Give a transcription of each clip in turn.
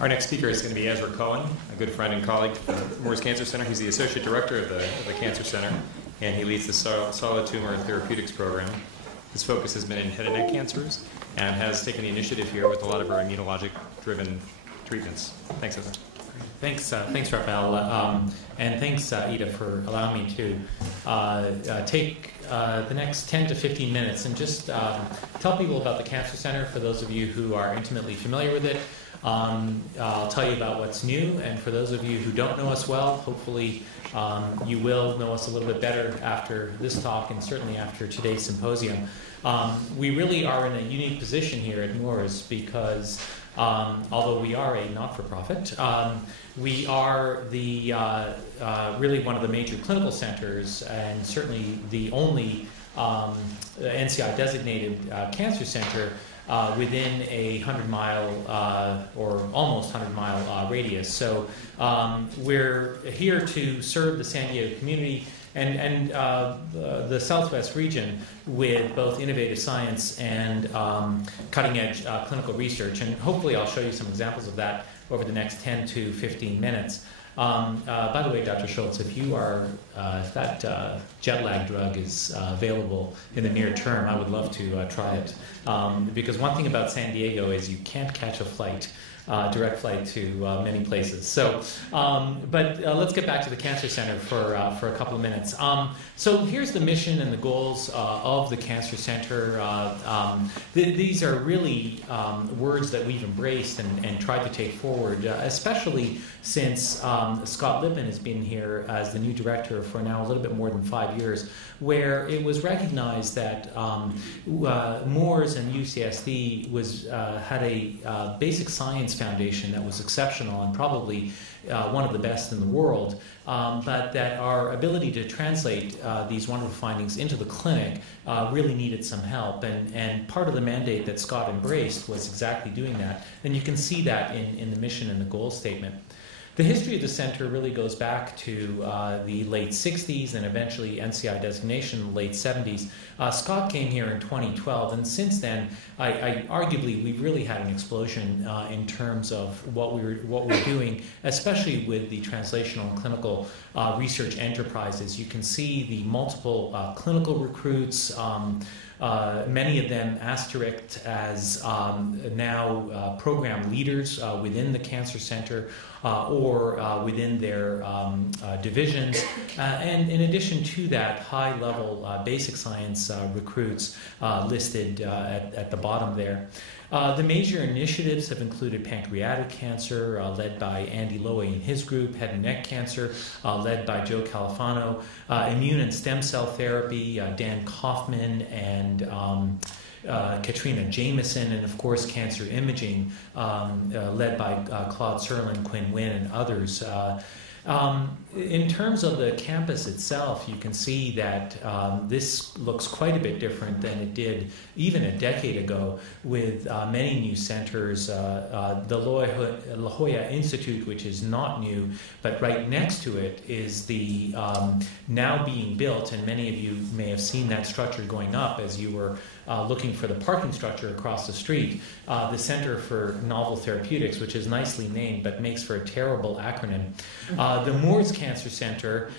Our next speaker is going to be Ezra Cohen, a good friend and colleague from the Moores Cancer Center. He's the Associate Director of the Cancer Center, and he leads the Solid Tumor Therapeutics Program. His focus has been in head and neck cancers and has taken the initiative here with a lot of our immunologic-driven treatments. Thanks, Ezra. Thanks, Raphael, and thanks, Ida, for allowing me to take the next 10 to 15 minutes and just tell people about the Cancer Center for those of you who are intimately familiar with it. I'll tell you about what's new, and for those of you who don't know us well, hopefully you will know us a little bit better after this talk and certainly after today's symposium. We really are in a unique position here at Moores because although we are a not-for-profit, we are the really one of the major clinical centers and certainly the only NCI-designated cancer center within a 100-mile or almost 100-mile radius. So we're here to serve the San Diego community and the Southwest region with both innovative science and cutting-edge clinical research. And hopefully I'll show you some examples of that over the next 10 to 15 minutes. By the way, Dr. Schultz, if you are, if that jet lag drug is available in the near term, I would love to try it. Because one thing about San Diego is you can't catch a flight, direct flight to many places. So, but let's get back to the Cancer Center for a couple of minutes. So here's the mission and the goals of the Cancer Center. These are really words that we've embraced and tried to take forward, especially since Scott Lippman has been here as the new director for now a little bit more than 5 years, where it was recognized that Moores and UCSD had a basic science foundation that was exceptional and probably one of the best in the world, but that our ability to translate these wonderful findings into the clinic really needed some help. And part of the mandate that Scott embraced was exactly doing that. And you can see that in the mission and the goal statement. The history of the center really goes back to the late 60s and eventually NCI designation in the late 70s. Scott came here in 2012, and since then, arguably, we've really had an explosion in terms of what we're doing, especially with the translational and clinical research enterprises. You can see the multiple clinical recruits, many of them asterisked as now program leaders within the Cancer Center or within their divisions. And in addition to that, high-level basic science recruits listed at the bottom there. The major initiatives have included pancreatic cancer, led by Andy Lowy and his group, head and neck cancer, led by Joe Califano, immune and stem cell therapy, Dan Kaufman and Katrina Jameson, and of course cancer imaging, led by Claude Serlin, Quinn Wynn, and others. In terms of the campus itself, you can see that this looks quite a bit different than it did even a decade ago with many new centers. The La Jolla Institute, which is not new, but right next to it is the now being built, and many of you may have seen that structure going up as you were looking for the parking structure across the street, the Center for Novel Therapeutics, which is nicely named but makes for a terrible acronym. The Moores Cancer Center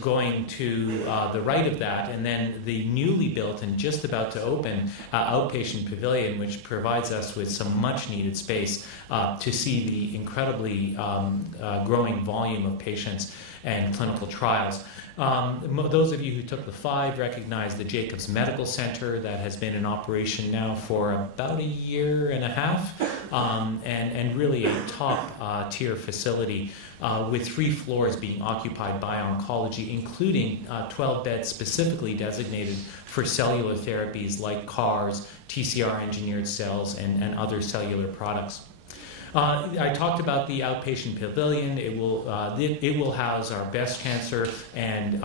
going to the right of that, and then the newly built and just about to open outpatient pavilion, which provides us with some much needed space to see the incredibly growing volume of patients and clinical trials. Those of you who took the 5 recognize the Jacobs Medical Center that has been in operation now for about a year and a half, and really a top tier facility with 3 floors being occupied by oncology, including 12 beds specifically designated for cellular therapies like CARs, TCR engineered cells, and other cellular products. I talked about the outpatient pavilion. It will house our breast cancer and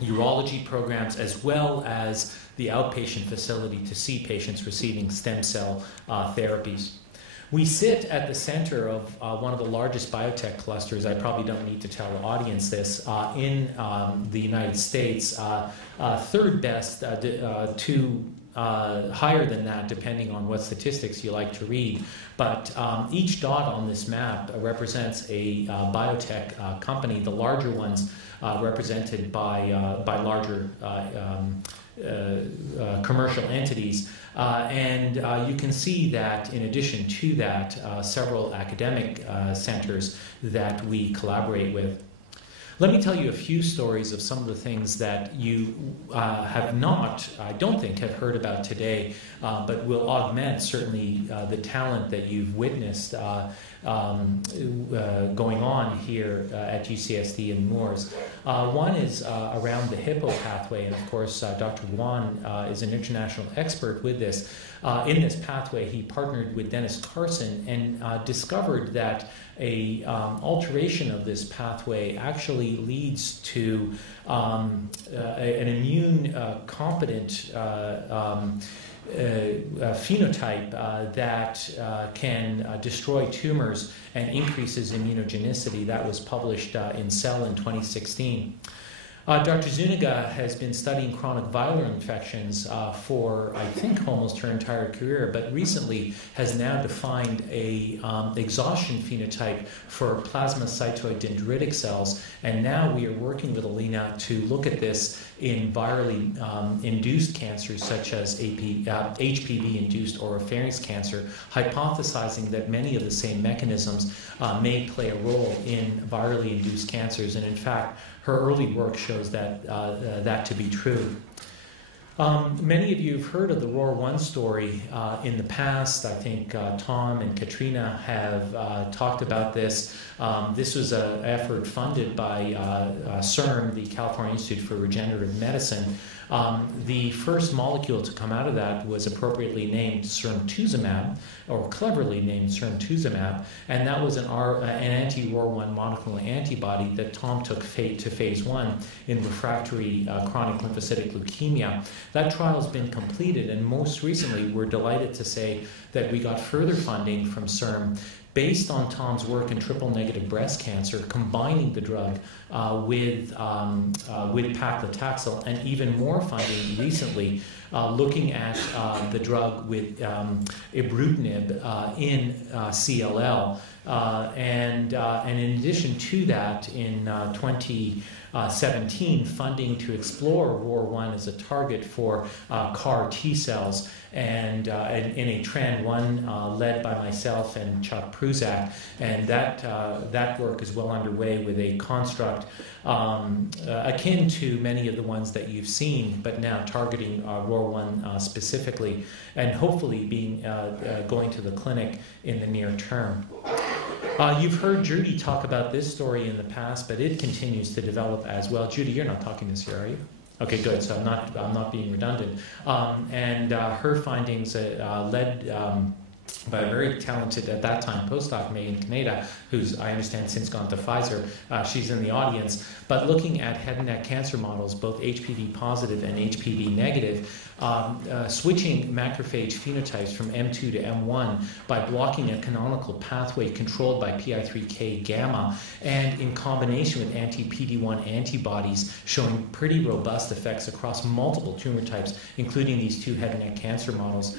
urology programs, as well as the outpatient facility to see patients receiving stem cell therapies. We sit at the center of one of the largest biotech clusters. I probably don't need to tell the audience this, in the United States. Third best to higher than that, depending on what statistics you like to read. But each dot on this map represents a biotech company. The larger ones represented by larger commercial entities. And you can see that in addition to that, several academic centers that we collaborate with. Let me tell you a few stories of some of the things that you have not, I don't think, have heard about today, but will augment certainly the talent that you've witnessed going on here at UCSD and Moores. One is around the Hippo pathway, and of course Dr. Guan is an international expert with this. In this pathway, he partnered with Dennis Carson and discovered that a alteration of this pathway actually leads to an immune competent phenotype that can destroy tumors and increases immunogenicity. That was published in Cell in 2016. Dr. Zuniga has been studying chronic viral infections for, I think, almost her entire career, but recently has now defined a exhaustion phenotype for plasmacytoid dendritic cells, and now we are working with Alina to look at this in virally induced cancers such as HPV-induced oropharynx cancer, hypothesizing that many of the same mechanisms may play a role in virally induced cancers, and in fact, her early work shows that that to be true. Many of you have heard of the ROR1 story in the past. I think Tom and Katrina have talked about this. This was an effort funded by CIRM, the California Institute for Regenerative Medicine. The first molecule to come out of that was appropriately named sirmtuzumab, or cleverly named sirmtuzumab, and that was an anti-ROR1 monoclonal antibody that Tom took to phase 1 in refractory chronic lymphocytic leukemia. That trial has been completed, and most recently we're delighted to say that we got further funding from CIRM based on Tom's work in triple-negative breast cancer, combining the drug with paclitaxel, and even more funding recently looking at the drug with ibrutinib in CLL. And in addition to that, in 2017, funding to explore ROR1 as a target for CAR T cells, and in a TRAN1 led by myself and Chuck Pruzak, and that work is well underway with a construct akin to many of the ones that you've seen, but now targeting ROR1 specifically, and hopefully going to the clinic in the near term. You've heard Judy talk about this story in the past, but it continues to develop as well. Judy, you're not talking this year, are you? Okay, good. So I'm not being redundant. And her findings led by a very talented, at that time, postdoc, Megan Kaneda, who's, I understand, since gone to Pfizer. She's in the audience. But looking at head and neck cancer models, both HPV positive and HPV negative, switching macrophage phenotypes from M2 to M1 by blocking a canonical pathway controlled by PI3K gamma, and in combination with anti-PD-1 antibodies showing pretty robust effects across multiple tumor types, including these two head and neck cancer models.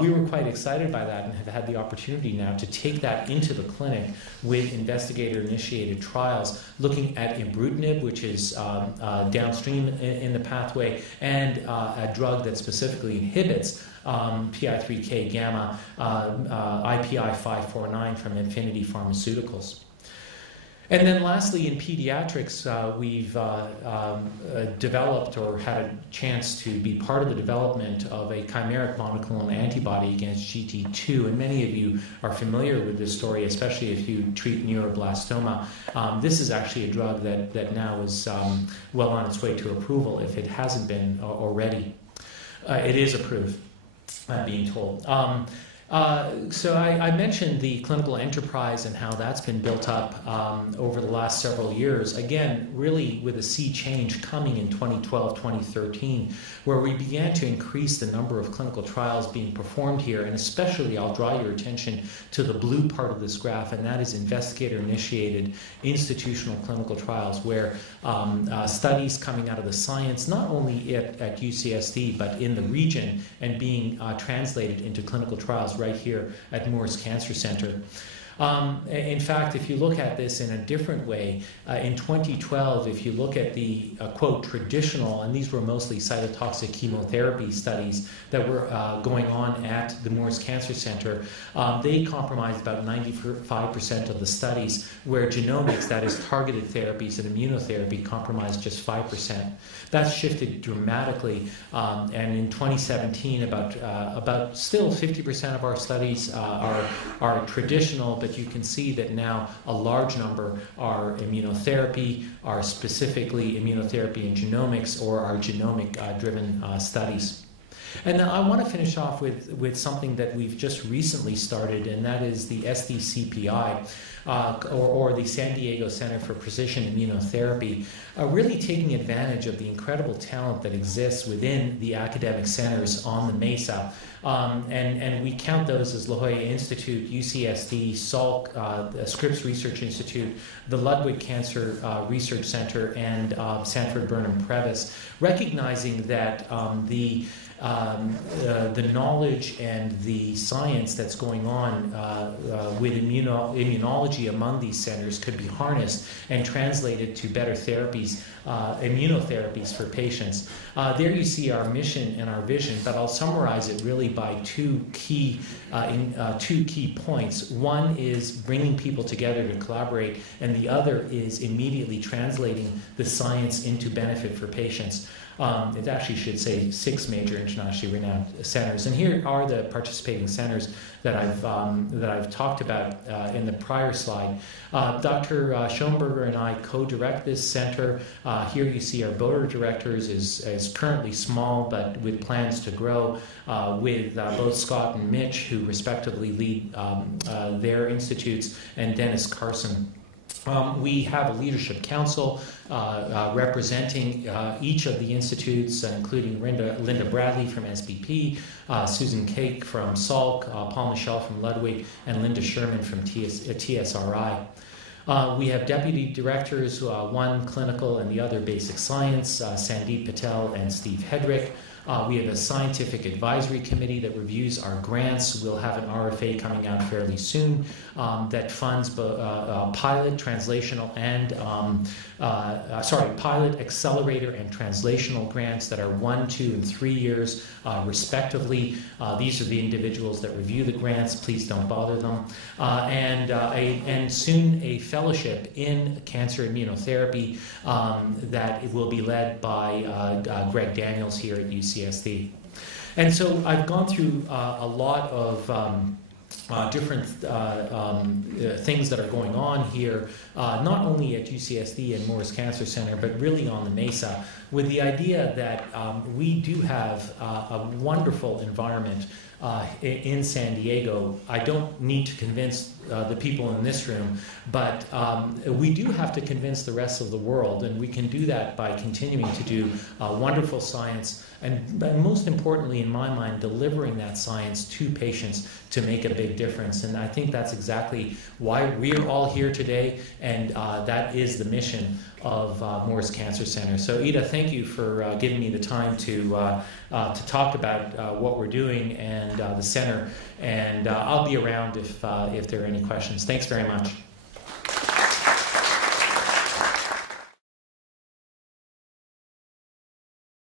We were quite excited by that and have had the opportunity now to take that into the clinic with investigator-initiated trials looking at ibrutinib, which is downstream in the pathway, and a drug that specifically inhibits PI3K gamma, IPI 549 from Infinity Pharmaceuticals. And then lastly, in pediatrics, we've developed or had a chance to be part of the development of a chimeric monoclonal antibody against GT2. And many of you are familiar with this story, especially if you treat neuroblastoma. This is actually a drug that now is well on its way to approval, if it hasn't been already. It is approved, I'm being told. So I mentioned the clinical enterprise and how that's been built up over the last several years. Again, really with a sea change coming in 2012, 2013, where we began to increase the number of clinical trials being performed here. And especially, I'll draw your attention to the blue part of this graph, and that is investigator-initiated institutional clinical trials, where studies coming out of the science, not only at UCSD, but in the region, and being translated into clinical trials right here at Moores Cancer Center. In fact, if you look at this in a different way, in 2012, if you look at the, quote, traditional, and these were mostly cytotoxic chemotherapy studies that were going on at the Moores Cancer Center, they comprised about 95% of the studies, where genomics, that is targeted therapies and immunotherapy, comprised just 5%. That's shifted dramatically, and in 2017, about still 50% of our studies are traditional, but you can see that now a large number are immunotherapy, are specifically immunotherapy and genomics, or are genomic-driven studies. And I want to finish off with something that we've just recently started, and that is the SDCPI, or the San Diego Center for Precision Immunotherapy, really taking advantage of the incredible talent that exists within the academic centers on the Mesa. And we count those as La Jolla Institute, UCSD, Salk, Scripps Research Institute, the Ludwig Cancer Research Center, and Sanford Burnham Previs, recognizing that the knowledge and the science that's going on with immunology among these centers could be harnessed and translated to better therapies, immunotherapies for patients. There you see our mission and our vision, but I'll summarize it really by two key points. One is bringing people together to collaborate, and the other is immediately translating the science into benefit for patients. It actually should say 6 major internationally renowned centers, and here are the participating centers that I've talked about in the prior slide. Dr. Schoenberger and I co-direct this center. Here you see our board of directors is currently small, but with plans to grow, with both Scott and Mitch, who respectively lead their institutes, and Dennis Carson. We have a leadership council representing each of the institutes, including Linda Bradley from SBP, Susan Cake from Salk, Paul Michel from Ludwig, and Linda Sherman from TSRI. We have deputy directors, one clinical and the other basic science, Sandeep Patel and Steve Hedrick. We have a scientific advisory committee that reviews our grants. We'll have an RFA coming out fairly soon that funds pilot, translational, and pilot, accelerator, and translational grants that are 1, 2, and 3 years respectively. These are the individuals that review the grants. Please don't bother them. And soon a fellowship in cancer immunotherapy that will be led by Greg Daniels here at UCSD. And so I've gone through a lot of different things that are going on here, not only at UCSD and Moores Cancer Center, but really on the Mesa, with the idea that we do have a wonderful environment in San Diego. I don't need to convince the people in this room, but we do have to convince the rest of the world, and we can do that by continuing to do wonderful science, and most importantly, in my mind, delivering that science to patients to make a big difference. And I think that's exactly why we're all here today, and that is the mission of Moores Cancer Center. So Ida, thank you for giving me the time to talk about what we're doing and the center, and I'll be around if there are any questions. Thanks very much.